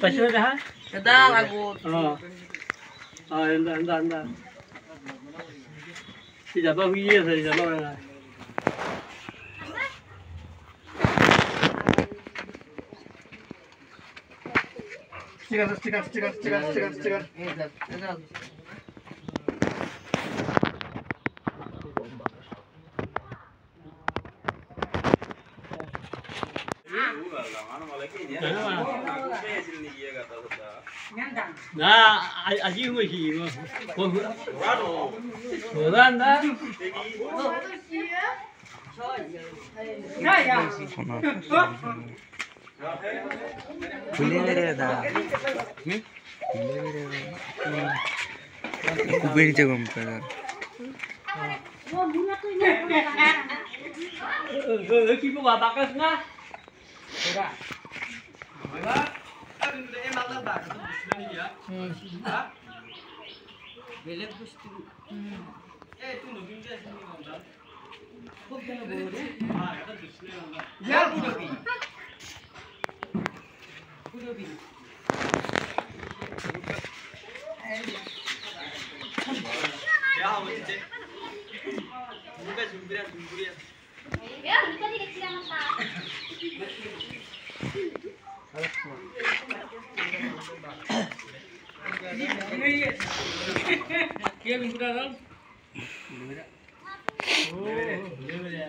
পাইছো দেখা এটা লাগো এন্দা কি যাবা কি আছে যাবা না sticker না আজি হইছি ওরান না খুলে রে দাদা বেরিয়েছে গম পায় কি কো বাকাস না ওরা ওরা এই মালটা বাক বুঝলি না হ্যাঁ বেলে বুঝতি এই তুই নতুন যে আসনি মালটা খুব ভালো বড় রে হ্যাঁ এটা বুঝলি না যা পুরোবি যা হচ্ছে মুবে জুমবিরা এ উল্টা দিকে ছিলা না কে বিকুরা দাও ও লেবেরা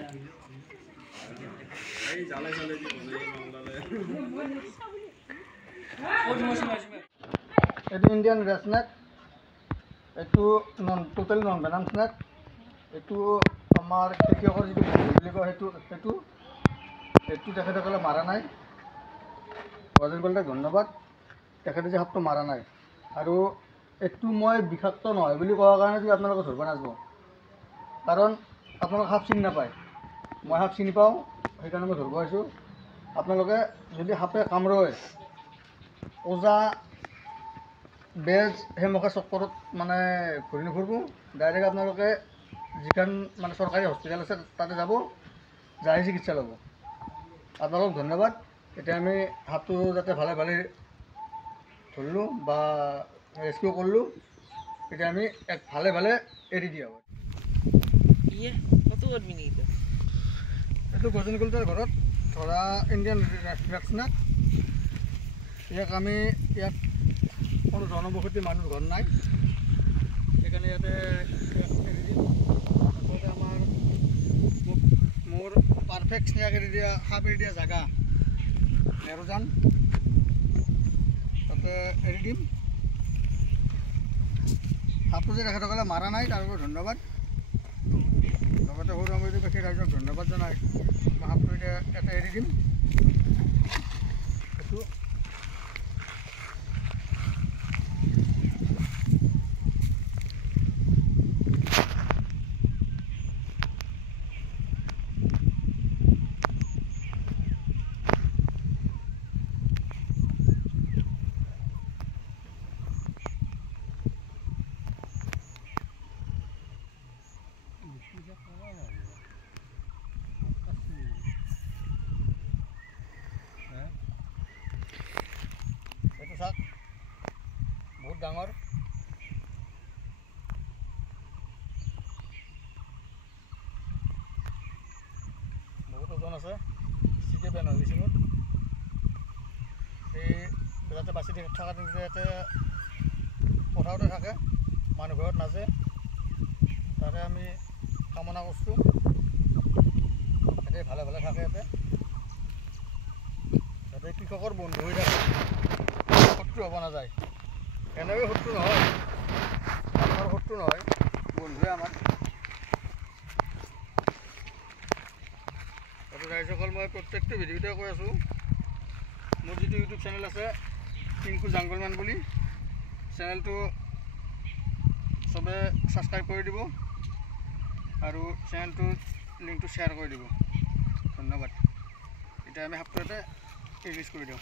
এই চালে চালে কি বলে মামলালে এইটো ইণ্ডিয়ান ৰেড স্নেক এইটো টোটেলি নন ভেনাম স্নেক এইটো আমাৰ খেতিয়কৰ যিটো বুলি কয় সেইটো তেখেতসকলে মাৰা নাই অৰ্জুন কলিতাক ধন্যবাদ তেখেতে যে সাপটো মাৰা নাই আৰু এইটো মই বিষাক্ত নহয় বুলি কোৱাৰ কাৰণে যদি আপোনালোকে ধৰিব নাযাব কাৰণ আপোনালোকে সাপ চিনি নাপায় মই সাপ চিনি পাওঁ সেইকাৰণে মই ধৰিব আহিছোঁ আপোনালোকে যদি সাপে কামুৰে ওজা বেজ সেইমুখে চক্কৰত মানে ঘূৰি নুফুৰিব ডাইৰেক্ট আপোনালোকে যিখন মানে চৰকাৰী হস্পিটেল আছে তাতে যাব যাই চিকিৎসা ল'ব আপোনালোকক ধন্যবাদ এতিয়া আমি সাপটো যাতে ভালে ভালে ধৰিলোঁ বা ৰেস্কিউ কৰিলোঁ এতিয়া আমি এক ভালে ভালে এৰি দিয়া হয় এইটো গজনী কলিতাৰ ঘৰত ধৰা ইণ্ডিয়ান ৰেড স্নেক ইয়াক আমি ইয়াত কোনো জনবসতি মানুহ ঘৰ নাই সেইকাৰণে ইয়াতে এৰি দিম তাৰপিছতে আমাৰ মোৰ পাৰফেক্ট স্নেক এৰি দিয়া সাপ এৰি দিয়া জেগা নেৰোজান তাতে এৰি দিম সাপটো যে তেখেতসকলে মাৰা নাই তাৰ বাবে ধন্যবাদ লগতে সৰু আমৰিবাসী ৰাইজক ধন্যবাদ জনাই মই সাপটো এতিয়া এটা এৰি দিম সেইটো চাওক বহুত ডাঙৰ বহুত ওজন আছে চিকে বেন হৈ গৈছে মোৰ এই যাতে বাচি থকা যাতে পথাৰতে থাকে মানুহ ঘৰত নাযায় তাৰে আমি কামনা কৰিছোঁ ইয়াতে ভালে ভালে থাকে ইয়াতে যাতে কৃষকৰ বন্ধু হৈ থাকে শত্ৰু হ'ব নাযায় এনেকৈ শত্ৰু নহয় আমাৰ শত্ৰু নহয় বন্ধুৱে আমাৰ আৰু ৰাইজসকল মই প্ৰত্যেকটো ভিডিঅ'তে কৈ আছোঁ মোৰ যিটো ইউটিউব চেনেল আছে টিংকু জাংগলমেন বুলি চেনেলটো চবে ছাবস্ক্ৰাইব কৰি দিব আৰু চেনেলটো লিংকটো শ্বেয়াৰ কৰি দিব ধন্যবাদ এতিয়া আমি সাপটো ইয়াতে ৰিলিজ কৰি দিওঁ